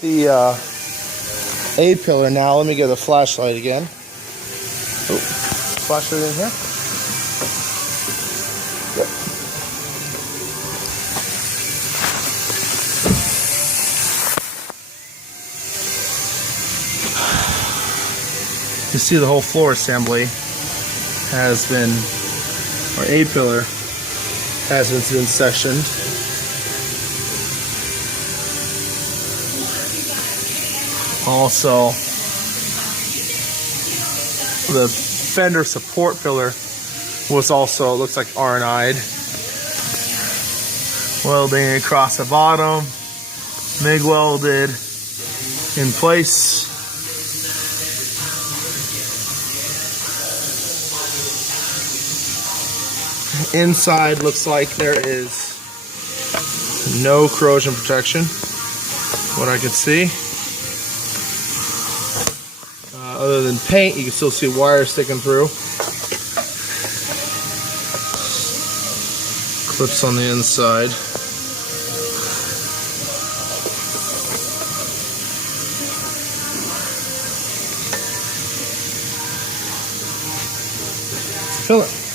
The A-pillar now. Let me get the flashlight again. Oh, flashlight in here. Yep. You see the whole floor assembly has been, or A-pillar has been sectioned. Also, the fender support pillar was also, it looks like R&I'd. Welding across the bottom, MIG welded in place. Inside looks like there is no corrosion protection, what I could see. Other than paint, you can still see wires sticking through. Clips on the inside. Fill it.